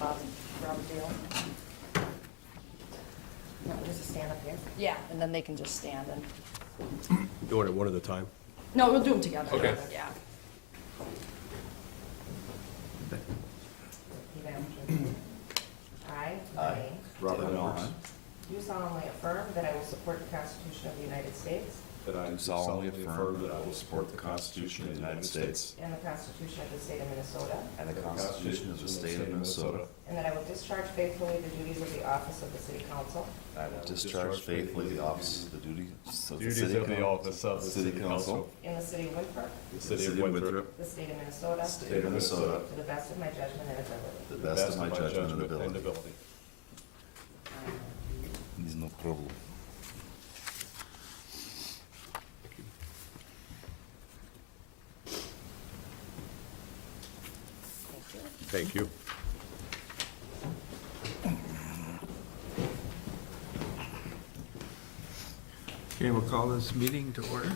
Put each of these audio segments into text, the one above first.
Rob's deal. No, just stand up here. Yeah, and then they can just stand and, You want it one at a time? no, we'll do them together. Okay. Yeah. I, Robert Allen. do solemnly affirm that I will support the Constitution of the United States That I solemnly affirm that I will support the Constitution of the United States and the Constitution of the State of Minnesota, and the Constitution of the State of Minnesota. and that I will discharge faithfully the duties of the office of the City Council I will discharge faithfully the office of the duties of the Duties City of the Council. office of the City City Council. Council, in the City of Winthrop, the City of Winthrop, the State of Minnesota, State of Minnesota, to the best of my judgment and ability. to the best of my judgment and ability. There's no problem. Thank you. Okay, we'll call this meeting to order.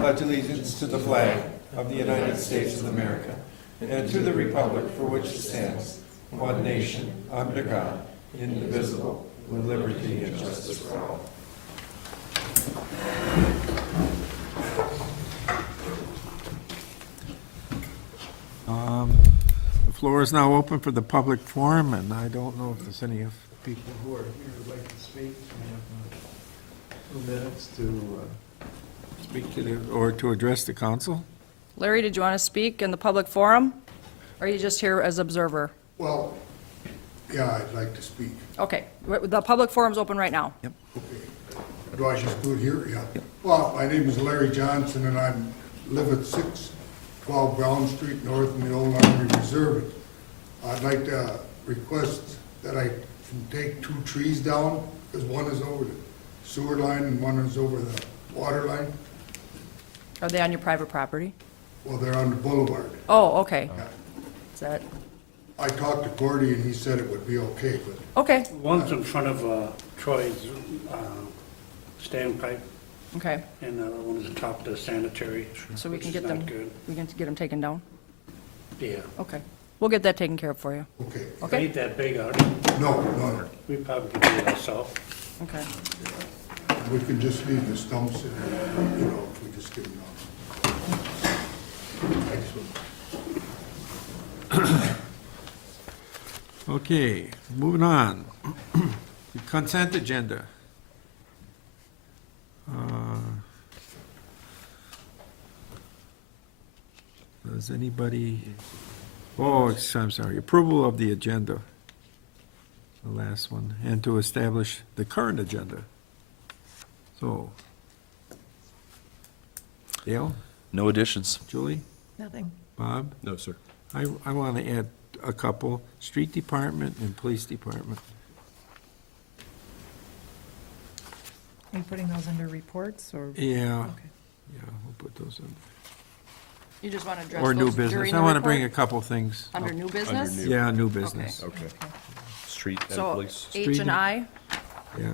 Pledge allegiance to the flag of the United States of America and to the republic for which it stands, one nation, under God, indivisible, with liberty and justice for all. The floor is now open for the public forum, and I don't know if there's any of people who are here who'd like to speak. We have 2 minutes to speak to the, or to address the council. Larry, did you want to speak in the public forum? Or are you just here as observer? Well, yeah, I'd like to speak. Okay, the public forum's open right now. Okay. Do I just do it here? Yeah. Well, my name is Larry Johnson, and I live at 612 Brown Street North in the old Army Reserve. I'd like to request that I can take 2 trees down, because one is over the sewer line and one is over the water line. Are they on your private property? Well, they're on the boulevard. Oh, okay. Yeah. Is that, I talked to Gordy, and he said it would be okay, but okay, One's in front of Troy's standpipe, okay. and the other one is on top of the sanitary. So we can which get is them, not good. we can get them taken down? Yeah. Okay. We'll get that taken care of for you. okay. It Okay? ain't that big out. No, We probably could do it ourselves. Okay. we can just leave the stumps in, you know, if we just get them down. I just would- Okay, moving on. The consent agenda. Does anybody, I'm sorry, approval of the agenda, the last one, and to establish the current agenda. So, Dale, No additions. Julie, Nothing. Bob? No, sir. I want to add a couple, street department and police department. Are you putting those under reports or? Yeah, Okay. yeah, we'll put those in. You just want to address Or new those business. during I the want to bring a report? couple things. Under up. new business? new. Yeah, new business. Okay. Okay. Street and So police. H Street and I, Yeah,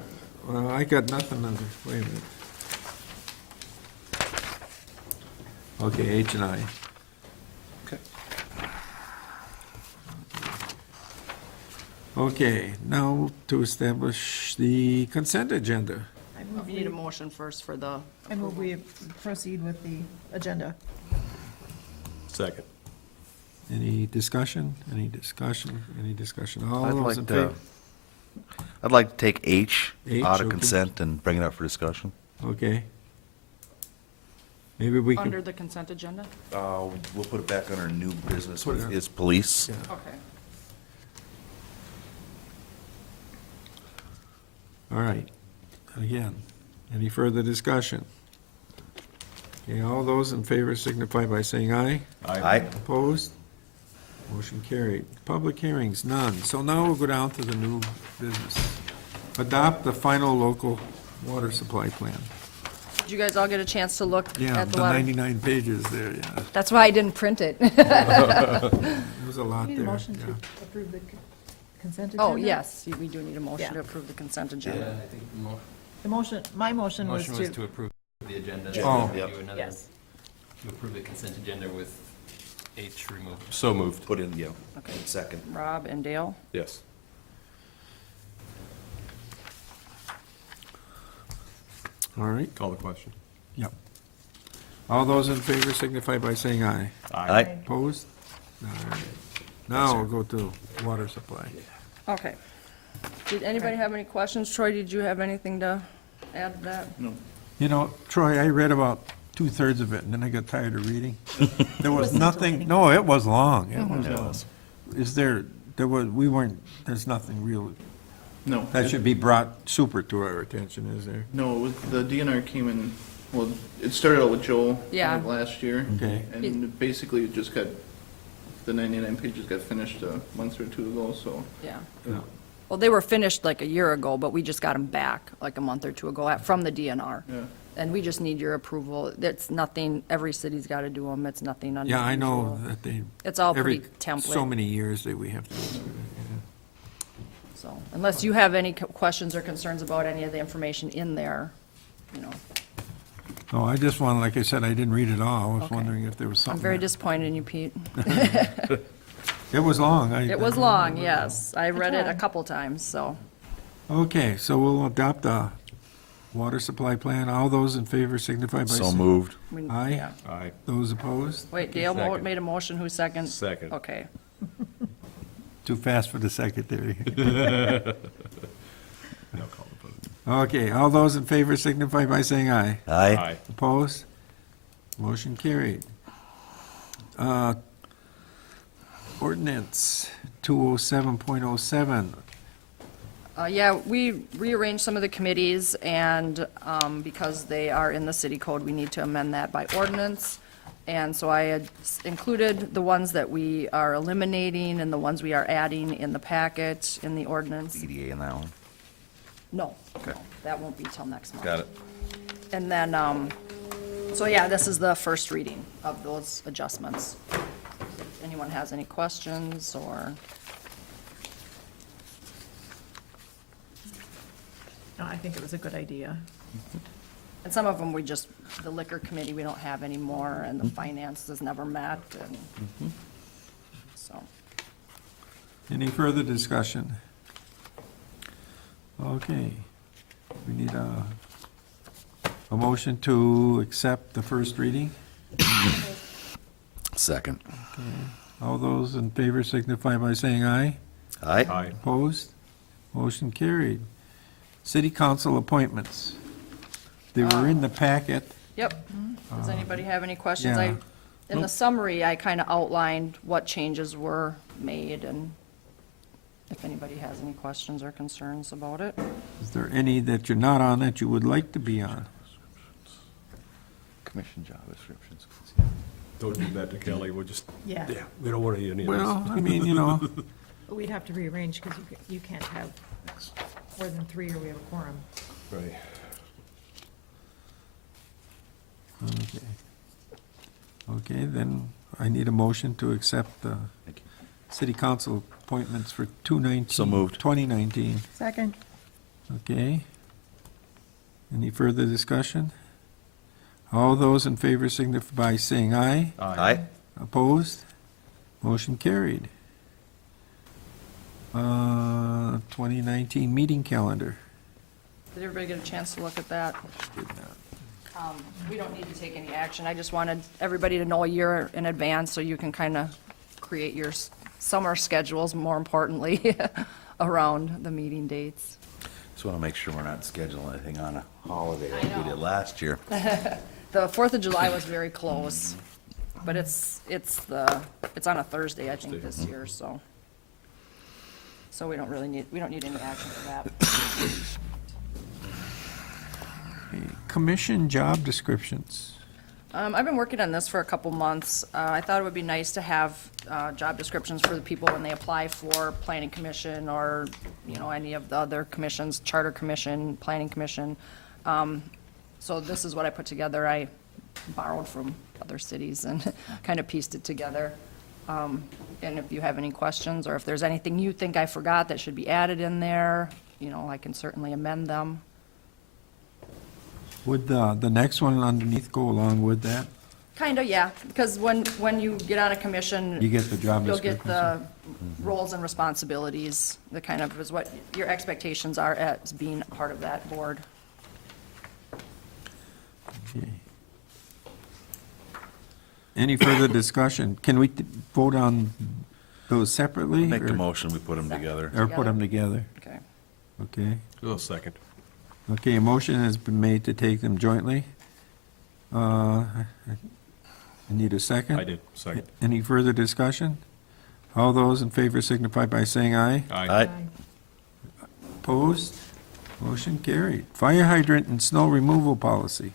well, I got nothing under, wait a minute. Okay, H and I. Okay. Okay, now to establish the consent agenda. I move we need a we- motion first for the, I move we proceed with the agenda. Second. Any discussion? Any discussion? Any discussion? All I'd those like in to, favor? I'd like to take H H, out of okay. consent and bring it up for discussion. Okay. Maybe we under could, the consent agenda? We'll put it back under new business, Put it on. it's police. yeah. Okay. All right. Again, any further discussion? Okay, all those in favor signify by saying aye. Aye. Opposed? Motion carried. Public hearings, none. So now we'll go down to the new business. Adopt the final local water supply plan. Did you guys all get a chance to look Yeah, at the the water? 99 pages there, yeah. That's why I didn't print it. There's a lot Need there. a motion to yeah. approve the consent agenda? Oh, yes, we do need a motion Yeah. to approve the consent agenda. I think the The motion, my motion was motion was to, to approve the agenda. Oh. Do Yep. another Yes. To approve the consent agenda with H removed. So moved. Put in, yeah, Okay. second. Rob and Dale? Yes. All right, Call the question. yep. All those in favor signify by saying aye. Aye. Opposed? All right. Now we'll go to water supply. Okay. Did anybody have any questions? Troy, did you have anything to add to that? You know, Troy, I read about two-thirds of it, and then I got tired of reading. There was nothing, no, it was long, it was long. Is there, there's nothing real, No. that should be brought super to our attention, is there? No, it was, the DNR came in, well, it started out with Joel. Yeah. Last year. Okay. And basically it just got, the 99 pages got finished a month or two ago, so. Yeah. Yeah. Well, they were finished like a year ago, but we just got them back like a month or two ago from the DNR. Yeah. And we just need your approval. It's nothing, every city's got to do them. It's nothing unusual. Yeah, I know that they. It's all every pretty template. So many years that we have to go through it, So unless you have any questions or concerns about any of the information in there, you know. yeah. No, I just wanted, like I said, I didn't read it all, I was Okay. wondering if there was I'm something. very that- disappointed in you, Pete. It was long. It was long, yes. I read it a couple times, so. Okay, so we'll adopt the water supply plan. All those in favor signify by So saying. moved. we- Aye. yeah. Aye. Those opposed? Wait, Dale Second. made a motion. Who's second? Second. Okay. Too fast for the secretary. Now call the vote. Okay, all those in favor signify by saying aye. Aye. Opposed? Motion carried. Ordinance 207.07. Yeah, we rearranged some of the committees, and because they are in the city code, we need to amend that by ordinance. And so I had included the ones that we are eliminating and the ones we are adding in the packet, in the ordinance. EDA in that one. No, Okay. that won't be till next month. Got it. And then, so yeah, this is the first reading of those adjustments. If anyone has any questions or, No, I think it was a good idea. and some of them we just, the liquor committee, we don't have anymore, and the finance has never met, and so. Any further discussion? Okay. We need a motion to accept the first reading. Second. All those in favor signify by saying aye. Aye. Aye. Opposed? Motion carried. City council appointments. They were in the packet. Yep. Does anybody have any questions? yeah. In the summary, I kind of outlined what changes were made, and if anybody has any questions or concerns about it. Is there any that you're not on that you would like to be on? Commission job descriptions. Don't do that to Kelly. We'll just, Yeah, yeah, we don't want to hear any of this. Well, I mean, you know, but we'd have to rearrange because you can't have more than three or we have a quorum. Right. okay. Okay, then I need a motion to accept the Thank you. city council appointments for 2019. So moved. 2019. Second. Okay. Any further discussion? All those in favor signify by saying aye. Aye. Opposed? Motion carried. 2019 meeting calendar. Did everybody get a chance to look at that? Did not. We don't need to take any action. I just wanted everybody to know a year in advance so you can kind of create your summer schedules, more importantly, around the meeting dates. Just want to make sure we're not scheduling anything on a holiday I like we know. did last year. The 4th of July was very close, but it's on a Thursday, I think, this year, so. So we don't need any action for that. Commission job descriptions. I've been working on this for a couple months. I thought it would be nice to have job descriptions for the people when they apply for planning commission or, you know, any of the other commissions, charter commission, planning commission. So this is what I put together. I borrowed from other cities and kind of pieced it together. And if you have any questions, or if there's anything you think I forgot that should be added in there, you know, I can certainly amend them. Would the next one underneath go along with that? Kinda, yeah, because when you get on a commission. You get the job You'll get description. the roles and responsibilities, the kind of is what your expectations are as being part of that board. Okay. Any further discussion? Can we vote on those separately? Make the or- motion, we put them together. Or put them together? Okay. Okay. A second. Okay, a motion has been made to take them jointly. I need a second. I did, second. Any further discussion? All those in favor signify by saying aye. Aye. Opposed? Motion carried. Fire hydrant and snow removal policy.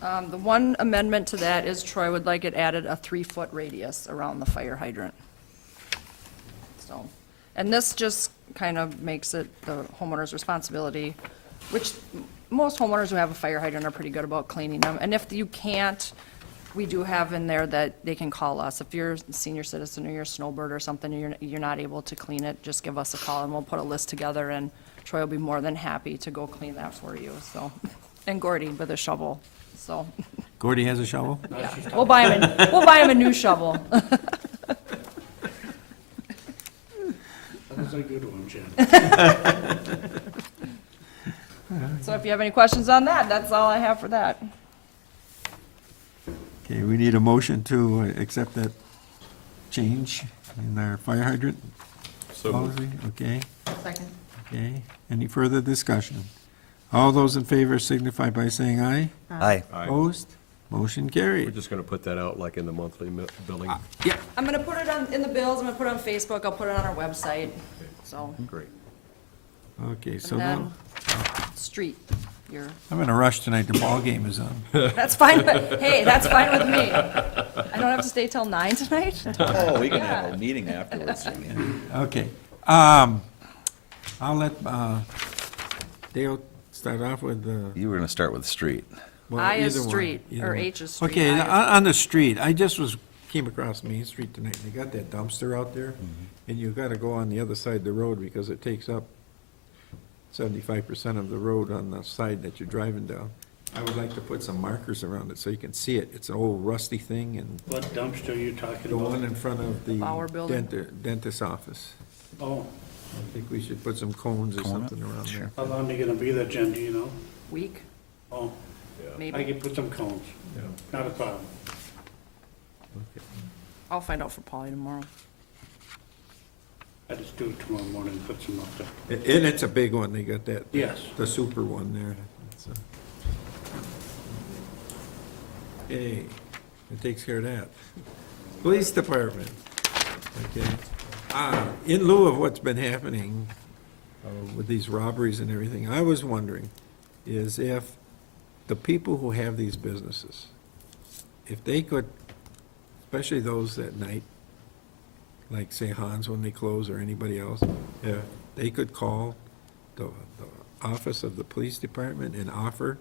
The one amendment to that is Troy would like it added a 3-foot radius around the fire hydrant. So, and this just kind of makes it the homeowner's responsibility, which most homeowners who have a fire hydrant are pretty good about cleaning them. And if you can't, we do have in there that they can call us. If you're a senior citizen or you're a snowbird or something, you're not able to clean it, just give us a call and we'll put a list together and Troy will be more than happy to go clean that for you, so. And Gordy with a shovel, so, Gordy has a shovel? yeah. We'll buy him a new shovel. That was a good one, Jen. So if you have any questions on that, that's all I have for that. Okay, we need a motion to accept that change in our fire hydrant So moved. policy. Okay, Second. okay. Any further discussion? All those in favor signify by saying aye. Aye. Aye. Opposed? Motion We're carried. just gonna put that out like in the monthly billing. Yep. I'm gonna put it in the bills, I'm gonna put it on Facebook, I'll put it on our website, so. Great. Okay, so And now, then, street, I'm in a rush tonight, the ball game is on. that's fine, hey, that's fine with me. I don't have to stay till 9 tonight? Oh, we can have a meeting afterwards. Okay, I'll let, Dale start off with the. You were gonna start with the street. well, I is either one, street, either or one. H is street. Okay, I is- on the street, I just came across Main Street tonight, and they got that dumpster out there, and you gotta go on the other side of the road because it takes up 75% of the road on the side that you're driving down. I would like to put some markers around it so you can see it. It's an old rusty thing, and What dumpster are you talking the one about? in front of the Bauer building? dentist's office. Oh, I think we should put some cones or Cone it? something around there. how long are you gonna be there, Jen, do you know? Week, Oh, I maybe, can put some cones, not a problem. I'll find out for Polly tomorrow. I just do it tomorrow morning, put some up there. And it's a big one, they got that. Yes. The super one there. It's, Okay, that takes care of that. Police Department, okay. In lieu of what's been happening with these robberies and everything, I was wondering is if the people who have these businesses, if they could, especially those at night, like say Hans when they close or anybody else, if they could call the office of the police department and offer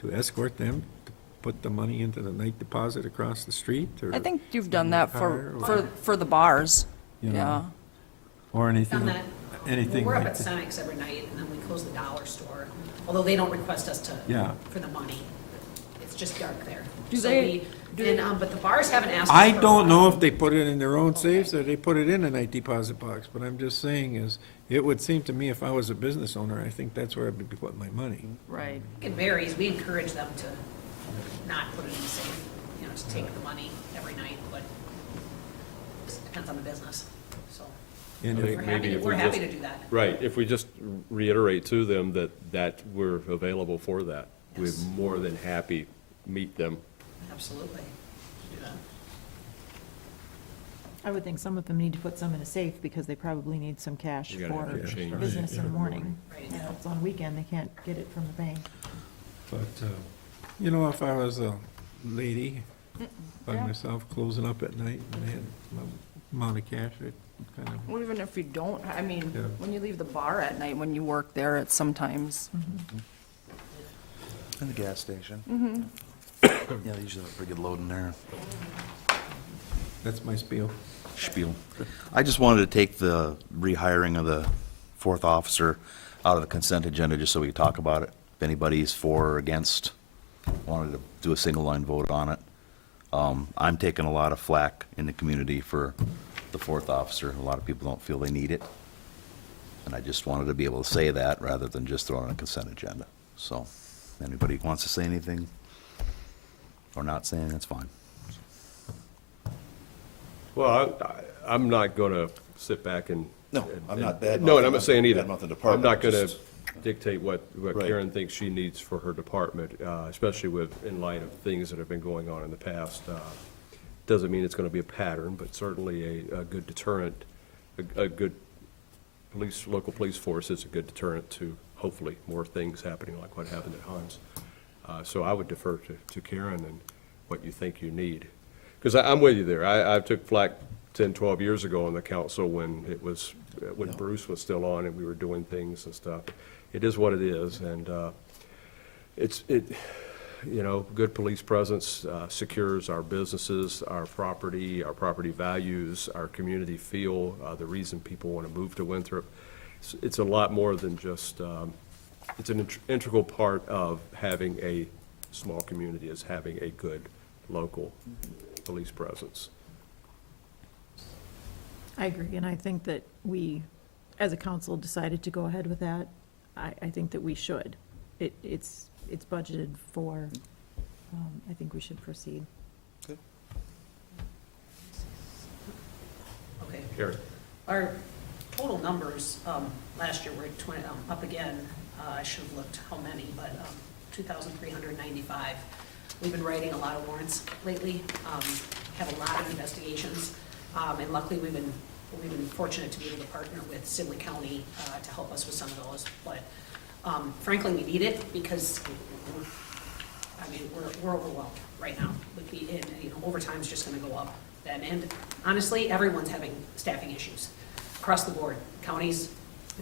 to escort them to put the money into the night deposit across the street or. I think you've done that car or- for the bars, You know, yeah. Or anything, Done that. anything We're up like at that. Sonic's every night, and then we close the dollar store, although they don't request us to, Yeah. for the money. It's just dark there. Do So they- but the bars haven't asked us I for a don't know while. if they put it in their own safes or they put it in a night deposit box, but I'm just saying is, it would seem to me if I was a business owner, I think that's where I'd be putting my money. Right. It varies. We encourage them to not put it in the safe, to take the money every night, but it depends on the business, so. And I if- think maybe if We're we happy just- to do that. Right, if we just reiterate to them that we're available for that, we're Yes. more than happy meet them. Absolutely. Do that. I would think some of them need to put some in a safe because they probably need some cash You gotta have for your change. business in the morning. Right. And if it's on a weekend, they can't get it from the bank. But, if I was a lady by Yeah. myself closing up at night and I had my amount of cash, I'd kind of, Well, even if you don't, I mean, Yeah. when you leave the bar at night, when you work there, it's sometimes, In the gas station. Mm-hmm. Yeah, they usually have a pretty good load in there. that's my spiel. Spiel. I just wanted to take the rehiring of the fourth officer out of the consent agenda, just so we could talk about it. If anybody's for or against, wanted to do a single line vote on it. I'm taking a lot of flack in the community for the fourth officer. A lot of people don't feel they need it. And I just wanted to be able to say that rather than just throw it on a consent agenda. So, anybody who wants to say anything or not say anything, that's fine. Well, I'm not going to sit back and. No, I'm not bad. No, and I'm not saying either. Bad-mouthing the I'm department, not going to just- dictate what Right. Karen thinks she needs for her department, especially in light of things that have been going on in the past. Doesn't mean it's going to be a pattern, but certainly a good deterrent, a good local police force is a good deterrent to hopefully more things happening like what happened at Hans. So I would defer to Karen and what you think you need. Because I'm with you there. I took flack 10, 12 years ago on the council when Bruce was still on and we were doing things and stuff. It is what it is, and good police presence secures our businesses, our property values, our community feel, the reason people want to move to Winthrop. It's a lot more than just, it's an integral part of having a small community, is having a good local police presence. I agree, and I think that we, as a council, decided to go ahead with that. I think that we should. It's budgeted for. I think we should proceed. Okay. Karen? Our total numbers, last year were at 20, up again, I should have looked how many, but 2,395. We've been writing a lot of warrants lately, have a lot of investigations, and luckily we've been fortunate to be able to partner with Sibley County to help us with some of those. But frankly, we need it because, I mean, we're overwhelmed right now. Overtime's just gonna go up. And honestly, everyone's having staffing issues across the board. The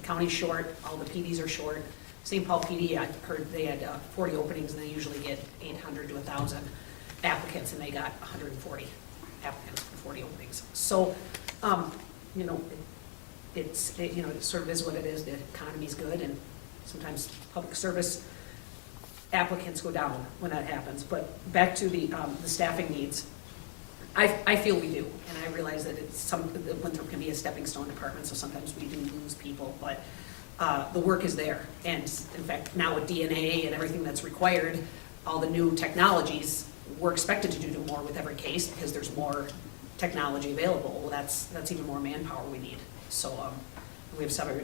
county's short, all the PDs are short. St. Paul PD, I heard they had 40 openings, and they usually get 800 to 1,000 applicants, and they got 140 applicants for 40 openings. So, it sort of is what it is. The economy's good, and sometimes public service applicants go down when that happens. But back to the staffing needs. I feel we do, and I realize that that Winthrop can be a stepping stone department, so sometimes we do lose people, but the work is there. And in fact, now with DNA and everything that's required, all the new technologies, we're expected to do more with every case because there's more technology available. Well, that's even more manpower we need. So we have several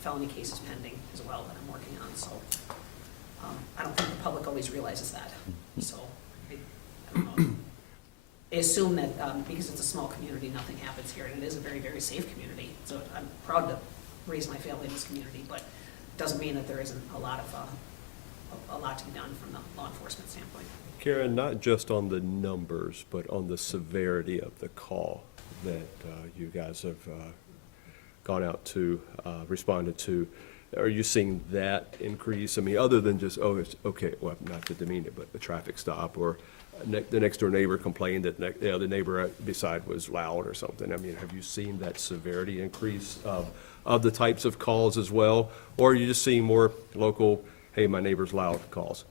felony cases pending as well that I'm working on. So I don't think the public always realizes that. So I don't know. I assume that because it's a small community, nothing happens here, and it is a very, very safe community. So I'm proud to raise my family in this community, but doesn't mean that there isn't a lot to be done from the law enforcement standpoint. Karen, not just on the numbers, but on the severity of the call that you guys have gone out to, responded to. Are you seeing that increase? I mean, other than just, it's okay, well, not to demean it, but a traffic stop, or the next door neighbor complained that the neighbor beside was loud or something. I mean, have you seen that severity increase of the types of calls as well? Or are you just seeing more local, hey, my neighbor's loud calls?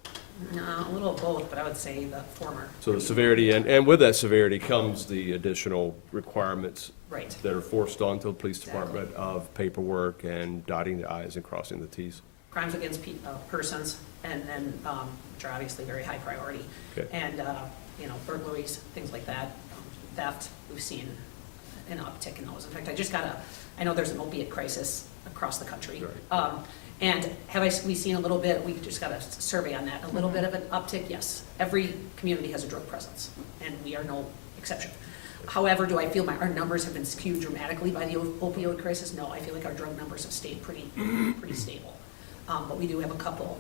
No, a little of both, but I would say the former. So the severity, and with that severity comes the additional requirements Right. that are forced onto the police department of paperwork and dotting the i's and crossing the t's. Crimes against persons, and then, which are obviously very high priority. Okay. And, burglaries, things like that, theft, we've seen an uptick in those. In fact, I know there's an opiate crisis across the country. Right. And we seen a little bit, we just got a survey on that, a little bit of an uptick, yes. Every community has a drug presence, and we are no exception. However, do I feel our numbers have been skewed dramatically by the opioid crisis? No, I feel like our drug numbers have stayed pretty stable. But we do have a couple,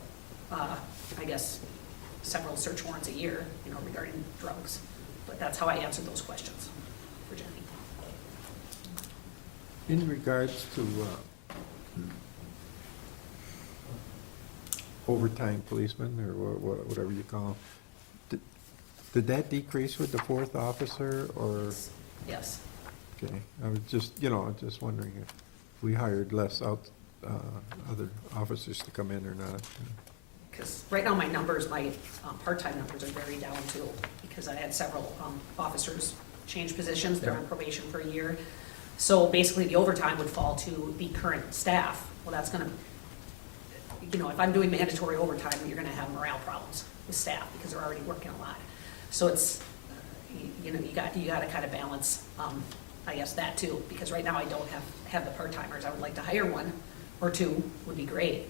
several search warrants a year, regarding drugs. But that's how I answered those questions for Jenny. In regards to overtime policemen, or whatever you call them, did that decrease with the fourth officer, or? Yes. Okay, I was just wondering if we hired less other officers to come in or not. Because right now my numbers, my part-time numbers are very down too, because because I had several officers change positions, they're on probation for a year. So basically, the overtime would fall to the current staff. Well, that's gonna, you know, if I'm doing mandatory overtime, you're gonna have morale problems with staff, because they're already working a lot. So it's, you know, you gotta kind of balance, I guess, that too, because right now I don't have the part-timers. I would like to hire one or two, would be great.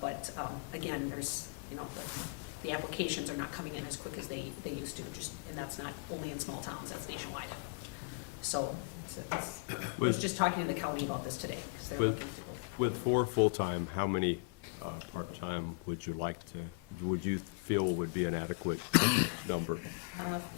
But again, there's, you know, the applications are not coming in as quick as they used to, and that's not only in small towns, that's nationwide. So, I was just talking to the county about this today, because they're looking to. With 4 full-time, how many part-time would you feel would be an adequate number?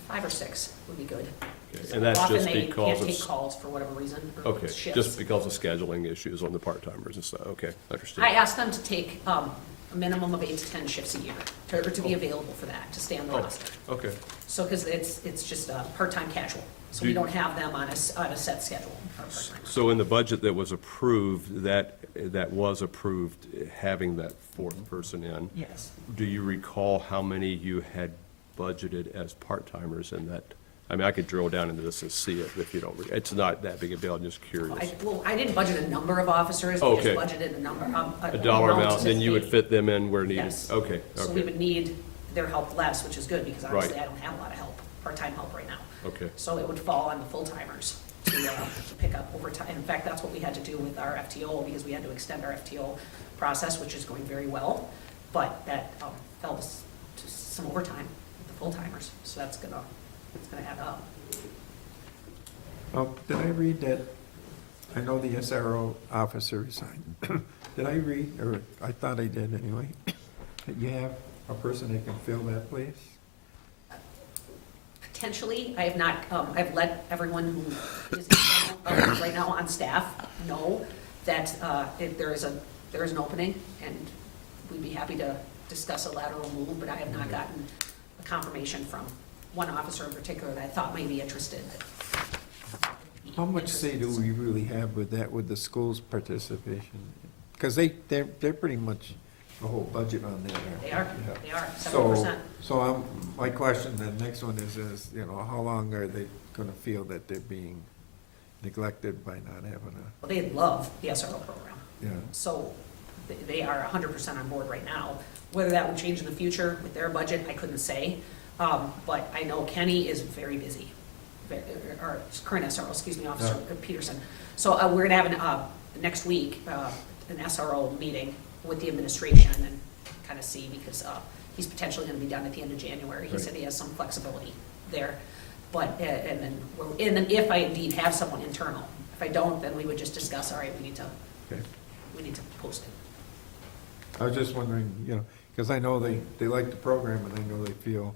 5 or 6 would be good. Okay, and that's just Often they because can't of take calls for whatever reason, or Okay, shifts. just because of scheduling issues on the part-timers and stuff, okay, understood. I asked them to take a minimum of 8 to 10 shifts a year, to be available for that, to stay on the Oh, roster. okay, So, because it's just part-time casual, so we Do- don't have them on a set schedule for part-timers. so in the budget that was approved, that was approved, having that 4th person in, Yes. do you recall how many you had budgeted as part-timers in that? I mean, I could drill down into this and see it if you don't, it's not that big a deal, I'm just curious. I didn't budget a number of officers, we just Okay. budgeted a number, A dollar amount, to then you would pay. fit them in where needed? Yes. Okay, So we okay, would need their help less, which is good, because obviously Right. I don't have a lot of help, part-time help right now. okay. So it would fall on the full-timers to pick up overtime. In fact, that's what we had to do with our FTO, because we had to extend our FTO process, which is going very well. But that fell to some overtime with the full-timers, so it's gonna add up. Oh, did I read that, I know the SRO officer resigned. Did I read, or I thought I did anyway, that you have a person that can fill that place? Potentially, I have not, I've let everyone who is right now on staff know that if there is an opening, and we'd be happy to discuss a lateral move, but I have not gotten a confirmation from one officer in particular that I thought may be interested. How much say do we really have with that, with the school's participation? Because they're pretty much the whole budget on there. They are, Yeah. 7%. So my question, the next one is, you know, how long are they gonna feel that they're being neglected by not having Well, they love the SRO program. yeah. So they are 100% on board right now. Whether that would change in the future with their budget, I couldn't say. But I know Kenny is very busy, or current SRO, excuse me, Officer Peterson. So we're gonna have next week, an SRO meeting with the administration and kind of see, because he's potentially gonna be done at the end of January. He Right. said he has some flexibility there. But, and then if I indeed have someone internal, if I don't, then we would just discuss, all right, we need to post it. I was just wondering, you know, because I know they like the program, and I know they feel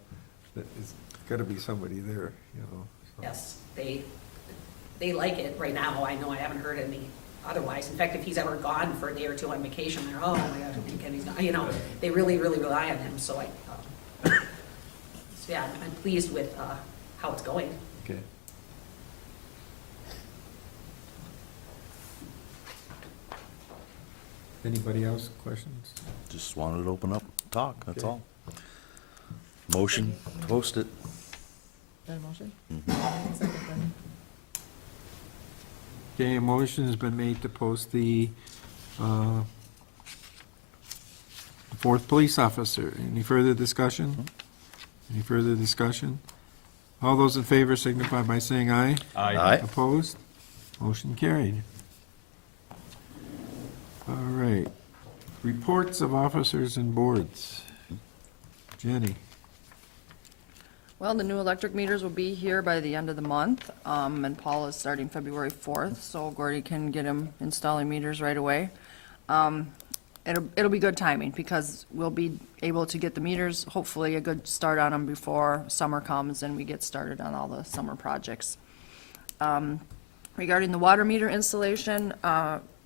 that it's gotta be somebody there, you know. so. Yes, they like it right now. I know I haven't heard any otherwise. In fact, if he's ever gone for a day or two on vacation, they're, oh my gosh, I think Kenny's not, you know, they really, really rely on him, so so yeah, I'm pleased with, how it's going. Okay. Anybody else, questions? Just wanted to open up, talk, that's Okay. all. Motion, to post it. That a motion? Mhm. Second then. Okay, a motion has been made to post the 4th police officer. Any further discussion? Any further discussion? All those in favor signify by saying aye. Aye. Opposed? Motion carried. All right. Reports of officers and boards. Jenny? Well, the new electric meters will be here by the end of the month, and Paul is starting February 4th, so Gordy can get him installing meters right away. It'll be good timing, because we'll be able to get the meters, hopefully a good start on them before summer comes and we get started on all the summer projects. Regarding the water meter installation,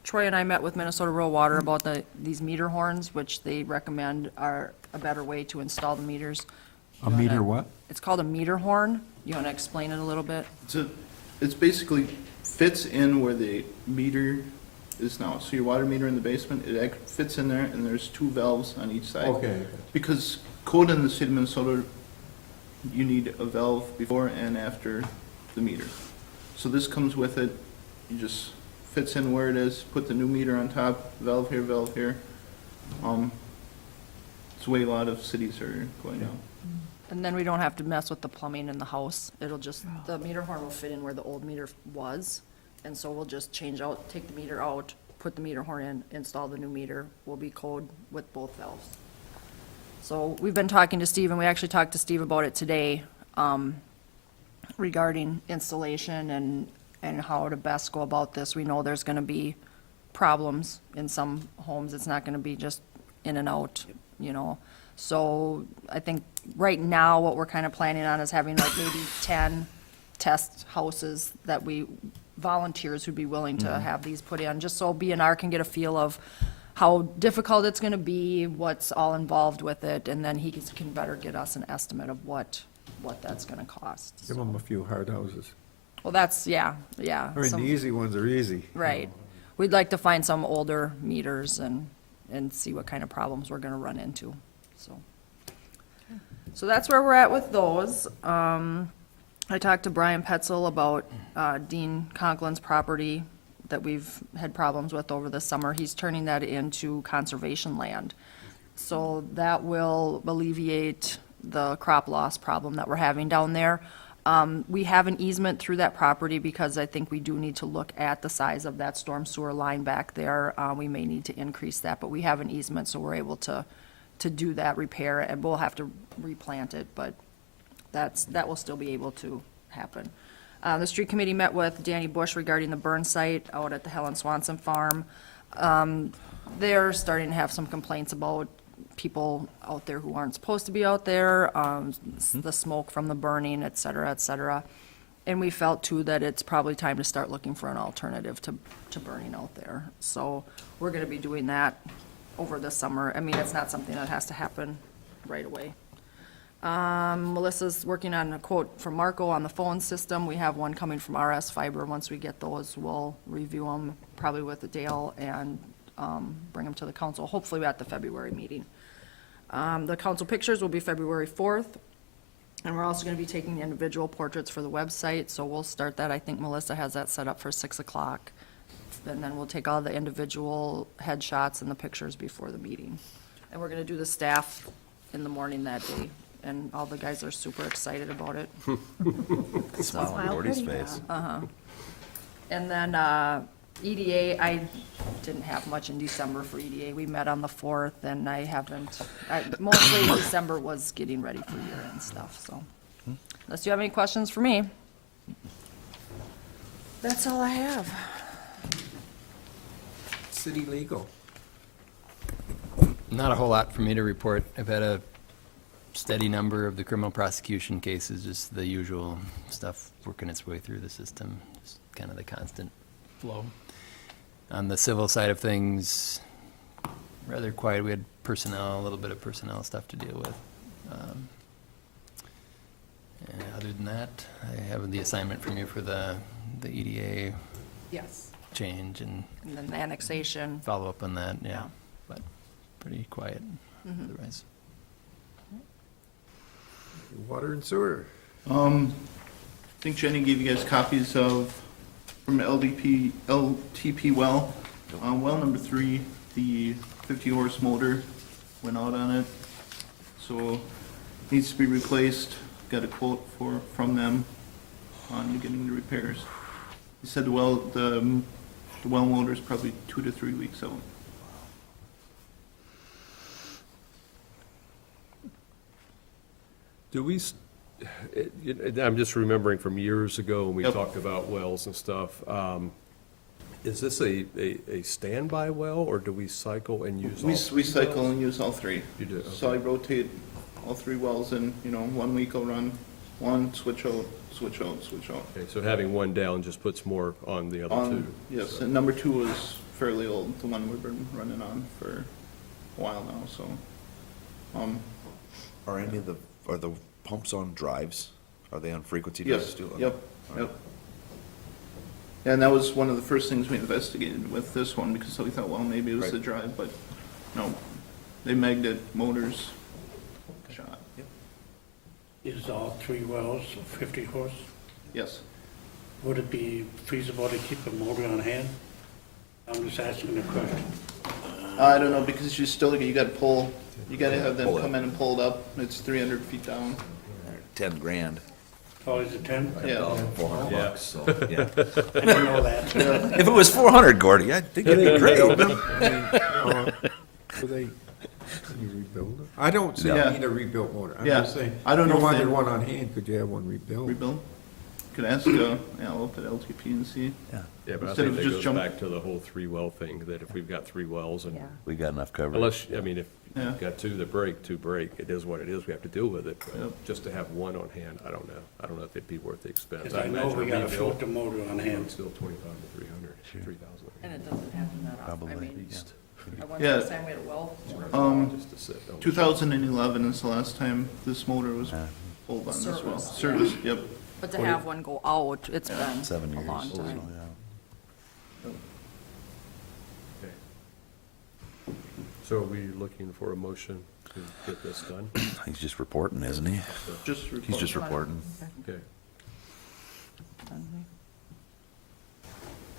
Troy and I met with Minnesota Rural Water about these meter horns, which they recommend are a better way to install the meters. A meter what? It's called a meter horn. You want to explain it a little bit? It's basically fits in where the meter is now. So your water meter in the basement, it fits in there, and there's 2 valves on each side. Okay. Because code in the state of Minnesota you need a valve before and after the meter. So this comes with it, you just fits in where it is, put the new meter on top, valve here, valve here. It's the way a lot of cities are going now. And then we don't have to mess with the plumbing in the house. It'll just, the meter horn will fit in where the old meter was. And so we'll just change out, take the meter out, put the meter horn in, install the new meter. Will be code with both valves. So we've been talking to Steve, and we actually talked to Steve about it today, regarding installation and how to best go about this. We know there's gonna be problems in some homes. It's not gonna be just in and out, you know. So I think right now, what we're kind of planning on is having like maybe 10 test houses that volunteers who'd be willing to have these put in, just so B&R can get a feel of how difficult it's gonna be, what's all involved with it, and then he can better get us an estimate of what that's gonna cost. Give them a few hard houses. Well, that's, yeah. I mean, the some- easy ones are easy. Right. We'd like to find some older meters and see what kind of problems we're gonna run into, so. So that's where we're at with those. I talked to Brian Petzel about, Dean Conklin's property that we've had problems with over the summer. He's turning that into conservation land. So that will alleviate the crop loss problem that we're having down there. We have an easement through that property because I think we do need to look at the size of that storm sewer line back there. We may need to increase that, but we have an easement, so we're able to do that repair, and we'll have to replant it, but that will still be able to happen. The street committee met with Danny Bush regarding the burn site out at the Helen Swanson Farm. They're starting to have some complaints about people out there who aren't supposed to be out there, the smoke from the burning, et cetera, et cetera. And we felt too that it's probably time to start looking for an alternative to burning out there. So we're gonna be doing that over the summer. I mean, it's not something that has to happen right away. Melissa's working on a quote from Marco on the phone system. We have one coming from RS Fiber. Once we get those, we'll review them probably with Dale and bring them to the council, hopefully at the February meeting. The council pictures will be February 4th. And we're also gonna be taking individual portraits for the website, so we'll start that. I think Melissa has that set up for 6 o'clock. And then we'll take all the individual headshots and the pictures before the meeting. And we're gonna do the staff in the morning that day, and all the guys are super excited about it. Smile on Gordy's face. And then, EDA, I didn't have much in December for EDA. We met on the 4th, and mostly December was getting ready for year-end stuff, so. Unless you have any questions for me. That's all I have. City legal. Not a whole lot for me to report. I've had a steady number of the criminal prosecution cases, just the usual stuff working its way through the system, just kind of the constant flow. On the civil side of things, rather quiet. We had a little bit of personnel stuff to deal with. And other than that, I have the assignment from you for the EDA Yes. change and And then the annexation. follow up on that, yeah. Yeah. But pretty quiet otherwise. Water and sewer. I think Jenny gave you guys copies of, from LTP well. Well number 3, the 50-horse motor went out on it, so needs to be replaced. Got a quote from them on getting the repairs. He said the well motor's probably 2 to 3 weeks out. Do we, I'm just remembering from years ago when we Yep. talked about wells and stuff. Is this a standby well, or do we cycle and use all? We cycle and use all 3. You do, So I okay. rotate all 3 wells and, 1 week I'll run one, switch out, switch out, switch out. Okay, so having one down just puts more on the other two. Yes, So- and number 2 is fairly old, the one we've been running on for a while now, so. Are any of are the pumps on drives? Are they on frequency Yes, drives too? yep, yep. And that was one of the first things we investigated with this one, because we thought, well, maybe it was Right. the drive, but no. They magnet motors shot. Is all 3 wells 50 horse? Yes. Would it be feasible to keep a motor on hand? I'm just asking a question. I don't know, because you still, you gotta pull, you gotta have them come in and pull it up. It's 300 feet down. 10 grand. Oh, is it 10? Yeah. 400 Yeah. bucks, so, yeah. I didn't know that. If it was 400, Gordy, I think it'd be great. Do they, can you rebuild it? I don't say Yeah. you need a rebuilt motor. I'm Yeah. just saying, I don't if know you if they- wanted one on hand, could you have one rebuilt? Rebuild? Could ask, I'll look at LTP and see. Yeah, but I Instead think of that just goes jump- back to the whole 3-well thing, that if we've got 3 wells and, Yeah. We got enough coverage. unless, I mean, if Yeah. you've got 2 that break, 2 break, it is what it is, we have to deal with it. But Yep. just to have one on hand, I don't know. I don't know if it'd be worth the expense. Because I know imagine we got a rebuild, filter motor on hand. it's still 25 to 300, 3,000. And it doesn't happen that often. I Probably, mean, yeah. at one Yeah. time we had a well. Just to sit. don't- 2011 is the last time this motor was Yeah. pulled on this well. Service, yeah. Service, yep. But to have one go out, it's been 7 a years. long so, time. yeah. Okay. So are we looking for a motion to get this done? He's just reporting, isn't he? Just He's just reporting. Okay.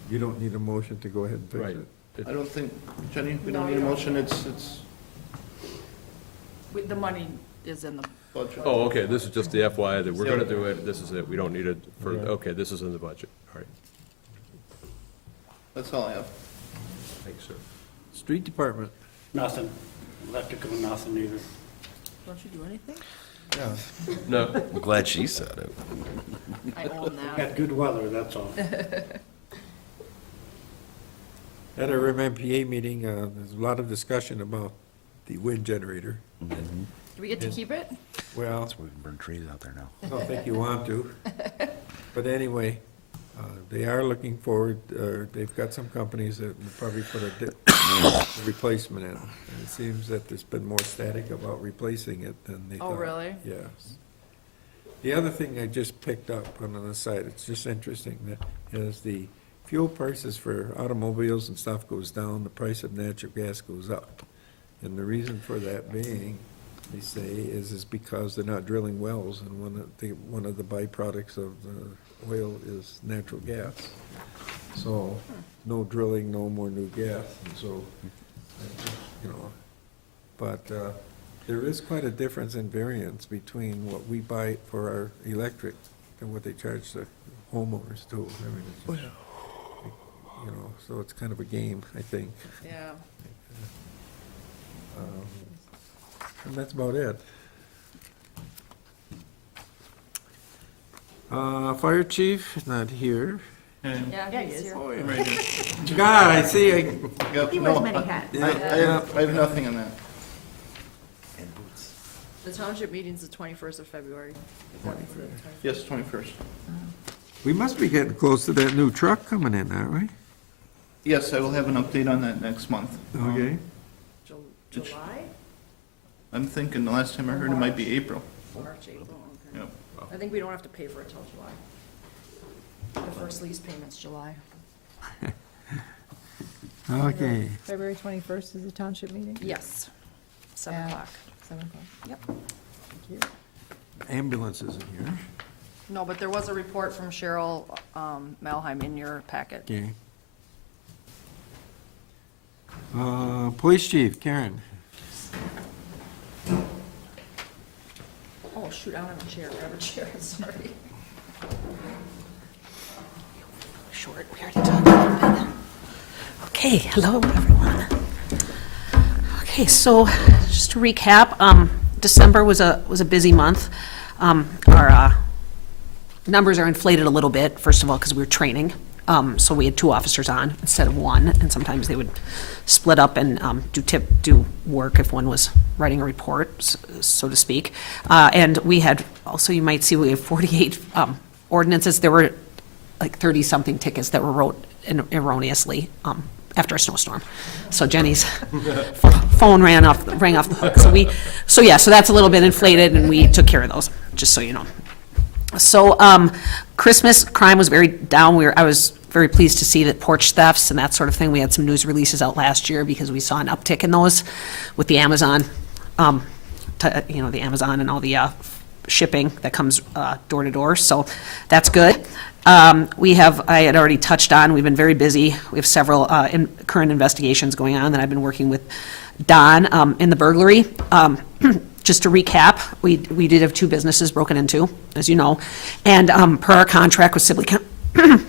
You don't need a motion to go ahead and fix Right. it? I don't think, Jenny, we No, don't need a you don't. motion, it's The money is in the, budget. Oh, okay, this is just the FYI that we're gonna Yep. do it, this is it, we don't need it for, Yeah. okay, this is in the budget, all right, That's all I have. thanks, sir. Street department, Nothing. Electrical, nothing either. don't you do anything? yeah. No, I'm glad she said it. I own that. Got good weather, that's all. At our MMPA meeting, there's a lot of discussion about the wind generator. Do we get to keep it? Well, That's why we can burn trees out there now. I don't think you want to. But anyway, they are looking forward, they've got some companies that will probably put a replacement in. And it seems that there's been more static about replacing it than they Oh, thought. really? Yes. The other thing I just picked up on the side, it's just interesting, that as the fuel prices for automobiles and stuff goes down, the price of natural gas goes up. And the reason for that being, they say, is because they're not drilling wells, and one of the byproducts of the oil is natural gas. So, no drilling, no more new gas, and so, you know, but, there is quite a difference in variance between what we buy for our electric and what they charge the homeowners too. I mean, it's just, you know, so it's kind of a game, I think. Yeah. And that's about it. Fire chief is not here. And Yeah, he's here. right here. God, I see, Yep, He no, wears many hats. I have nothing on that. The township meeting's the 21st of February. Is that what it is? Yes, 21st. we must be getting close to that new truck coming in, aren't we? Yes, I will have an update on that next month. Okay. July? I'm thinking, the last time I heard it might be April. March, April, okay. Yep. I think we don't have to pay for it till July. The first lease payment's July. Okay. February 21st is the township meeting? Yes, 7 At o'clock. 7 o'clock. Yep. Thank you. Ambulances in here. No, but there was a report from Cheryl Malheim in your packet. Okay. Police chief, Karen. Oh, shoot, I don't have a chair. Grab a chair, sorry. Short, we already talked a little bit. Okay, hello, everyone. Okay, so just to recap, December was a busy month. Our numbers are inflated a little bit, first of all, because we were training. So we had 2 officers on instead of 1, and sometimes they would split up and do work if one was writing a report, so to speak. And we had, also you might see, we have 48 ordinances. There were like 30-something tickets that were wrote erroneously after a snowstorm. So Jenny's phone rang off the hook. So that's a little bit inflated, and we took care of those, just so you know. So Christmas crime was very down. I was very pleased to see that porch thefts and that sort of thing. We had some news releases out last year because we saw an uptick in those with the Amazon, the Amazon and all the shipping that comes door to door, so that's good. I had already touched on, we've been very busy. We have several current investigations going on that I've been working with Don in the burglary. Just to recap, we did have 2 businesses broken into, as you know, and per our contract with Sibley County,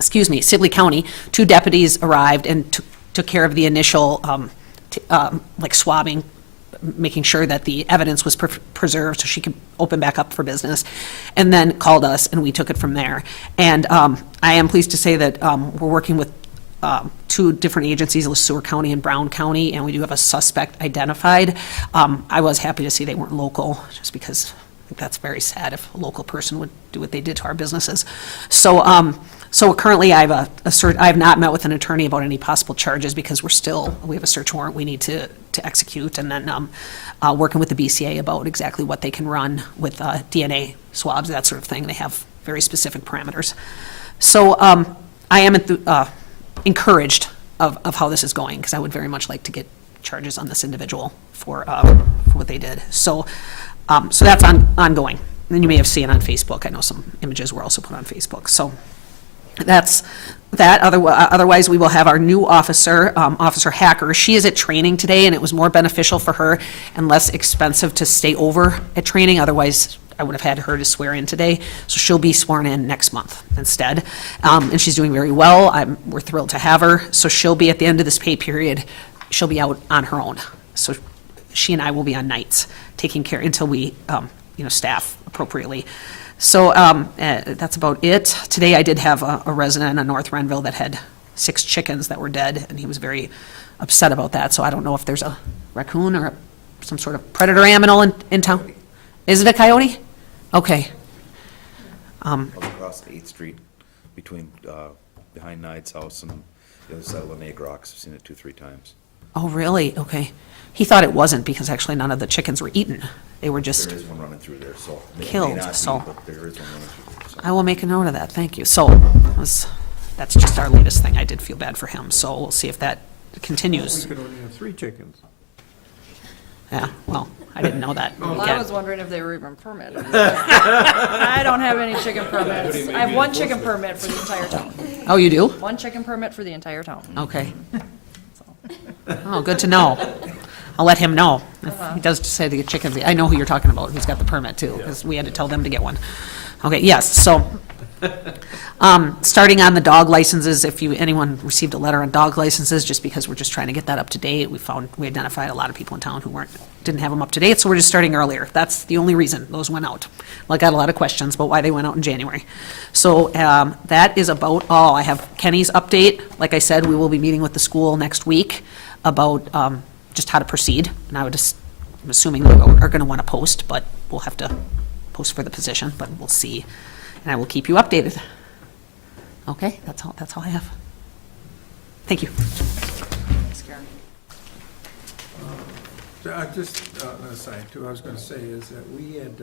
Sibley County, 2 deputies arrived and took care of the initial like swabbing, making sure that the evidence was preserved so she could open back up for business, and then called us, and we took it from there. And I am pleased to say that we're working with 2 different agencies, Seward County and Brown County, and we do have a suspect identified. I was happy to see they weren't local, just because I think that's very sad if a local person would do what they did to our businesses. So currently, I have not met with an attorney about any possible charges, because we have a search warrant we need to execute, and then working with the BCA about exactly what they can run with DNA swabs, that sort of thing. They have very specific parameters. So I am encouraged of how this is going, because I would very much like to get charges on this individual for what they did. So that's ongoing. And you may have seen on Facebook. I know some images were also put on Facebook. So that's that. Otherwise, we will have our new officer, Officer Hacker. She is at training today, and it was more beneficial for her and less expensive to stay over at training. Otherwise, I would have had her to swear in today. So she'll be sworn in next month instead. And she's doing very well. We're thrilled to have her. So she'll be, at the end of this pay period, she'll be out on her own. So she and I will be on nights, taking care until we, staff appropriately. So that's about it. Today I did have a resident in North Renville that had 6 chickens that were dead, and he was very upset about that. So I don't know if there's a raccoon or some sort of predator animal in town. Is it a coyote? Okay. Across 8th Street, between, behind Knights house and the other side of Lene Rocks. I've seen it 2-3 times. Oh, really? Okay. He thought it wasn't, because actually none of the chickens were eaten. They were just There is one running through there, so. It may killed, not be, so. but there is one running through there, so. I will make a note of that, thank you. So, that's just our latest thing. I did feel bad for him, so we'll see if that continues. We could only have 3 chickens. Yeah, well, I didn't know that. Well, I was wondering if they were even permitted. I don't have any chicken permits. I have 1 chicken permit for the entire town. Oh, you do? 1 chicken permit for the entire town. Okay. Oh, good to know. I'll let him know. If he does say to get chickens, I know who you're talking about, who's got the permit too, because we had to tell them to get one. Okay, yes, so, starting on the dog licenses, if anyone received a letter on dog licenses, just because we're just trying to get that up to date, we identified a lot of people in town who didn't have them up to date, so we're just starting earlier. That's the only reason those went out. I got a lot of questions about why they went out in January. So, that is about all. I have Kenny's update. Like I said, we will be meeting with the school next week about, just how to proceed, and I'm assuming we are gonna wanna post, but we'll have to post for the position, but we'll see, and I will keep you updated. Okay, that's all I have. Thank you. Just an aside too, I was gonna say is that we had,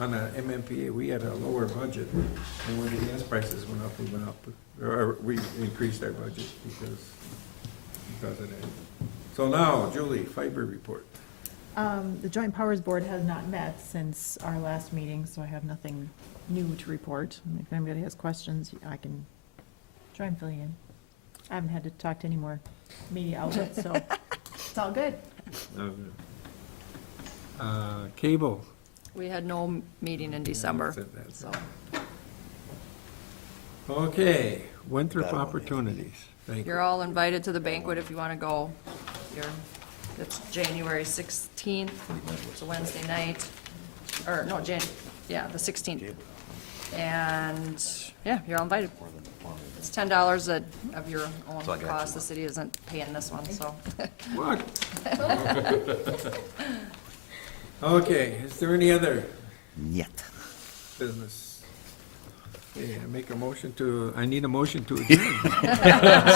on a MMPA, we had a lower budget, and when the gas prices went up, we went up, or we increased our budget because of that. So now, Julie, fiber report. The Joint Powers Board has not met since our last meeting, so I have nothing new to report. If anybody has questions, I can try and fill you in. I haven't had to talk to any more media outlets, so it's all good. Cable. We had no meeting in December, so. Okay, Winthrop opportunities. Thank you. You're all invited to the banquet if you want to go. It's January 16th. It's a Wednesday night. Or, no, the 16th. And, yeah, you're all invited. It's $10 of your own cost. The city isn't paying this one, so. What? Okay, is there any other Yet. business? Okay, I need a motion to adjourn.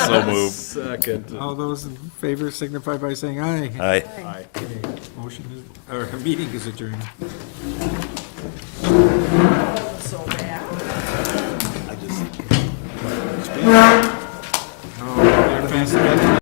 So moved. Second. All those in favor signify by saying aye. Aye. Okay, motion is, or meeting is adjourned. So bad. I just.